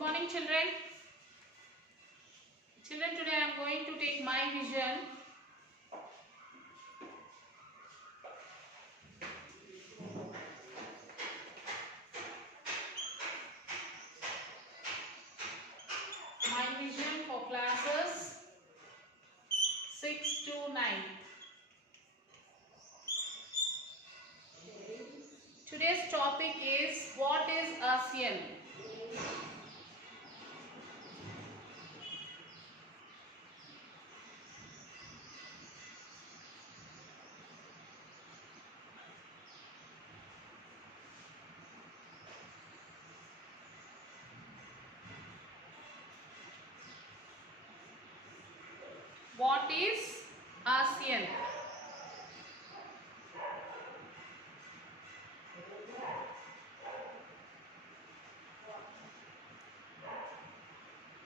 morning, children. Children, today I am going to take my vision. My vision for classes 6 to 9. Today's topic is what is ASEAN? What is ASEAN?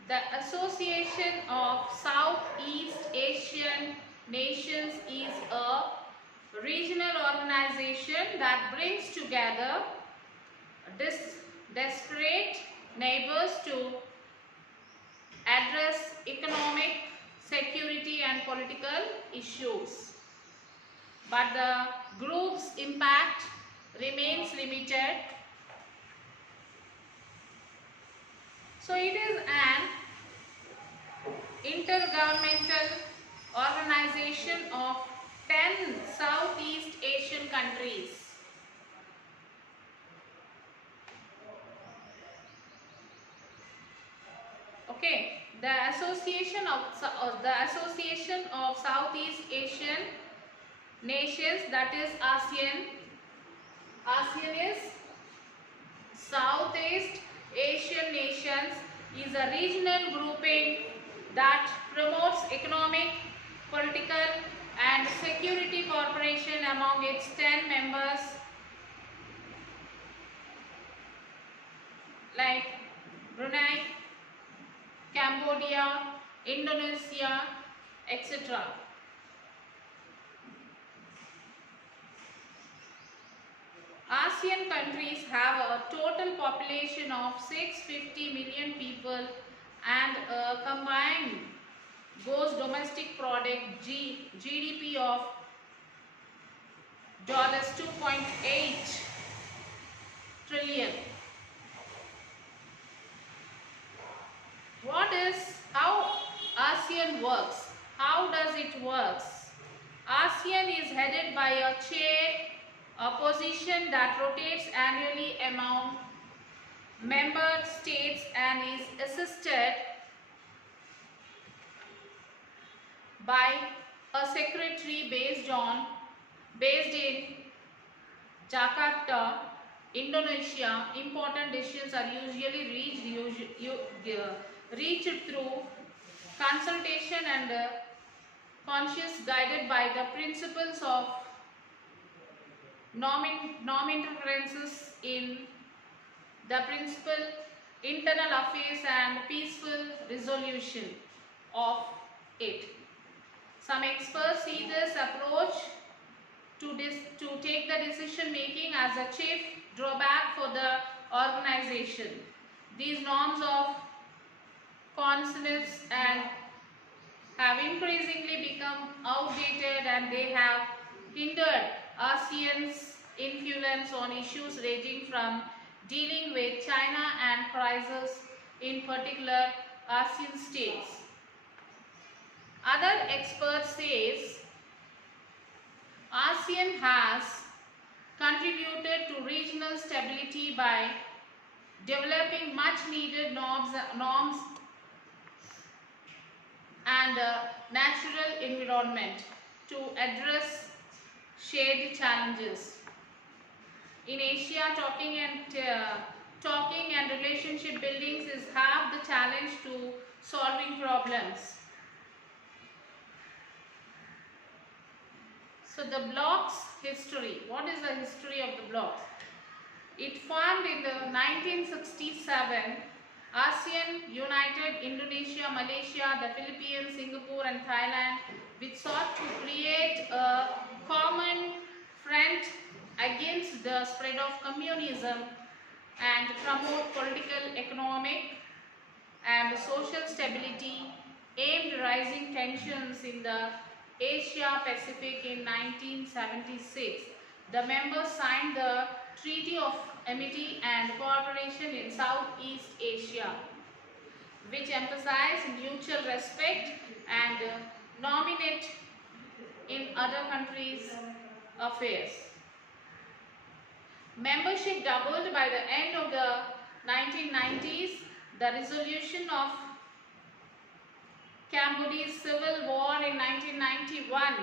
The Association of Southeast Asian Nations is a regional organization that brings together disparate neighbors to address economic, security and political issues. But the group's impact remains limited. So it is an intergovernmental organization of 10 Southeast Asian countries. Okay, the Association of Southeast Asian Nations, that is ASEAN. ASEAN is Southeast Asian Nations, is a regional grouping that promotes economic, political and security cooperation among its 10 members like Brunei, Cambodia, Indonesia, etc. ASEAN countries have a total population of 650 million people and a combined gross domestic product GDP of $2.8 trillion. How ASEAN works? How does it works? ASEAN is headed by a chair, a position that rotates annually among member states and is assisted by a secretary based in Jakarta, Indonesia. Important decisions are usually reached through consultation and conscious, guided by the principles of non-interferences in the principal internal affairs and peaceful resolution of it. Some experts see this approach to take the decision making as a chief drawback for the organization. These norms of consonance and have increasingly become outdated and they have hindered ASEAN's influence on issues ranging from dealing with China and crises, in particular ASEAN states. Other experts say ASEAN has contributed to regional stability by developing much needed norms and natural environment to address shared challenges. In Asia, talking and relationship building is half the challenge to solving problems. So the bloc's history. What is the history of the blocks? It formed in the 1967. ASEAN united Indonesia, Malaysia, the Philippines, Singapore and Thailand, which sought to create a common front against the spread of communism and promote political, economic and social stability aimed rising tensions in the Asia Pacific in 1976. The members signed the Treaty of Amity and Cooperation in Southeast Asia, which emphasized mutual respect and nominate in other countries' affairs. Membership doubled by the end of the 1990s. The resolution of Cambodia's civil war in 1991,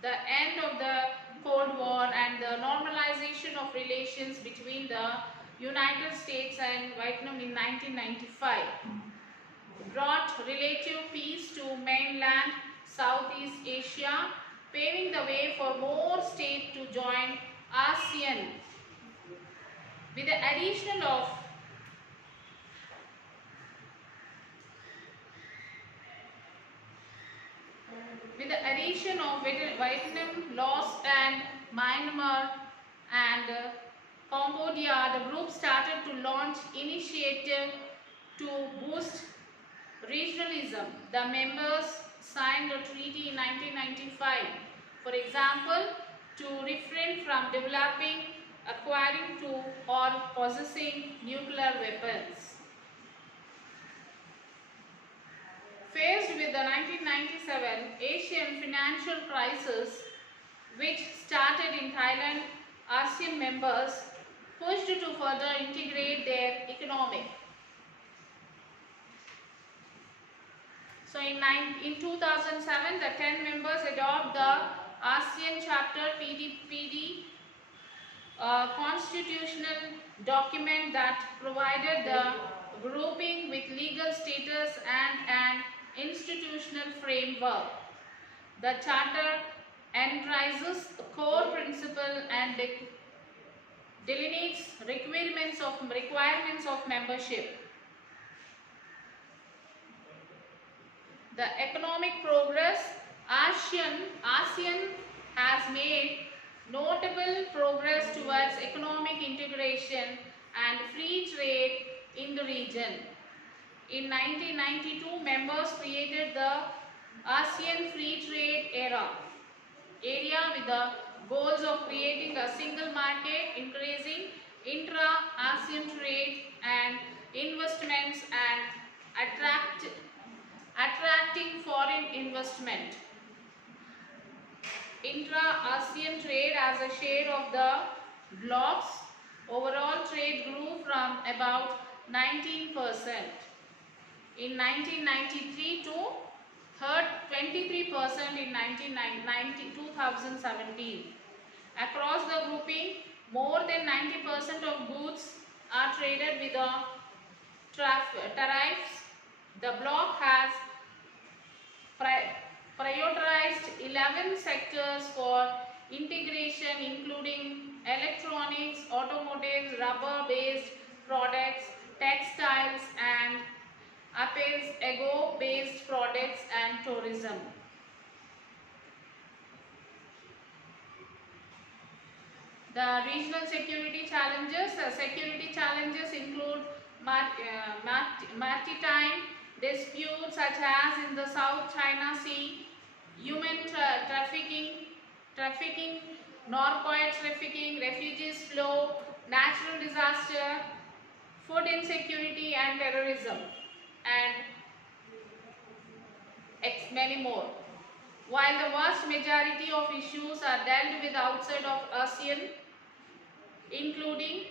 the end of the Cold War, and the normalization of relations between the United States and Vietnam in 1995 brought relative peace to mainland Southeast Asia, paving the way for more states to join ASEAN. With the addition of Vietnam, Laos and Myanmar and Cambodia, the group started to launch initiative to boost regionalism. The members signed a treaty in 1995, for example, to refrain from developing, acquiring to or possessing nuclear weapons. Faced with the 1997 Asian financial crisis, which started in Thailand, ASEAN members pushed to further integrate their economic. So in 2007, the 10 members adopt the ASEAN Chapter PDPD, a constitutional document that provided the grouping with legal status and an institutional framework. The Charter emphasizes a core principle and delineates requirements of membership. The economic progress. ASEAN has made notable progress towards economic integration and free trade in the region. In 1992, members created the ASEAN Free Trade Area with the goals of creating a single market, increasing intra-ASEAN trade and investments, and attracting foreign investment. Intra-ASEAN trade as a share of the bloc's overall trade grew from about 19% in 1993 to 23% in 2017. Across the grouping, more than 90% of goods are traded with the tariffs. The bloc has prioritized 11 sectors for integration, including electronics, automotives, rubber-based products, textiles, and agro-based products and tourism. The regional security challenges. Security challenges include maritime disputes such as in the South China Sea, human trafficking, narcotics trafficking, refugees flow, natural disaster, food insecurity and terrorism, and many more. While the vast majority of issues are dealt with outside of ASEAN, including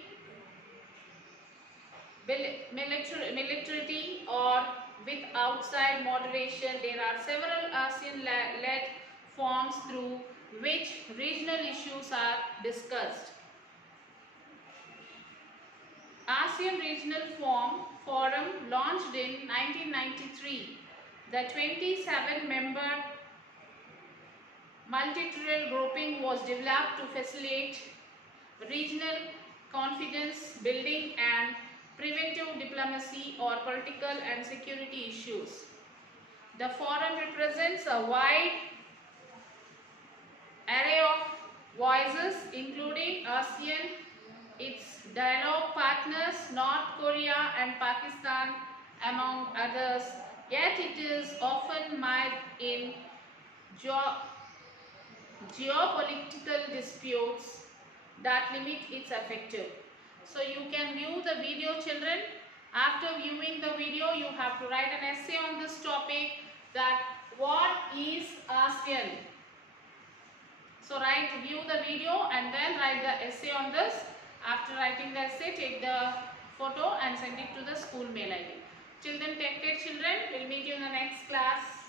militarity or with outside moderation, there are several ASEAN-led forums through which regional issues are discussed. ASEAN Regional Forum launched in 1993. The 27-member multilateral grouping was developed to facilitate regional confidence building and preventive diplomacy or political and security issues. The forum represents a wide array of voices, including ASEAN, its dialogue partners, North Korea and Pakistan, among others, yet it is often mired in geopolitical disputes that limit its effective. So you can view the video, children. After viewing the video, you have to write an essay on this topic, that what is ASEAN. So view the video and then write the essay on this. After writing the essay, take the photo and send it to the school mail ID. Till then, take care, children. We'll meet you in the next class.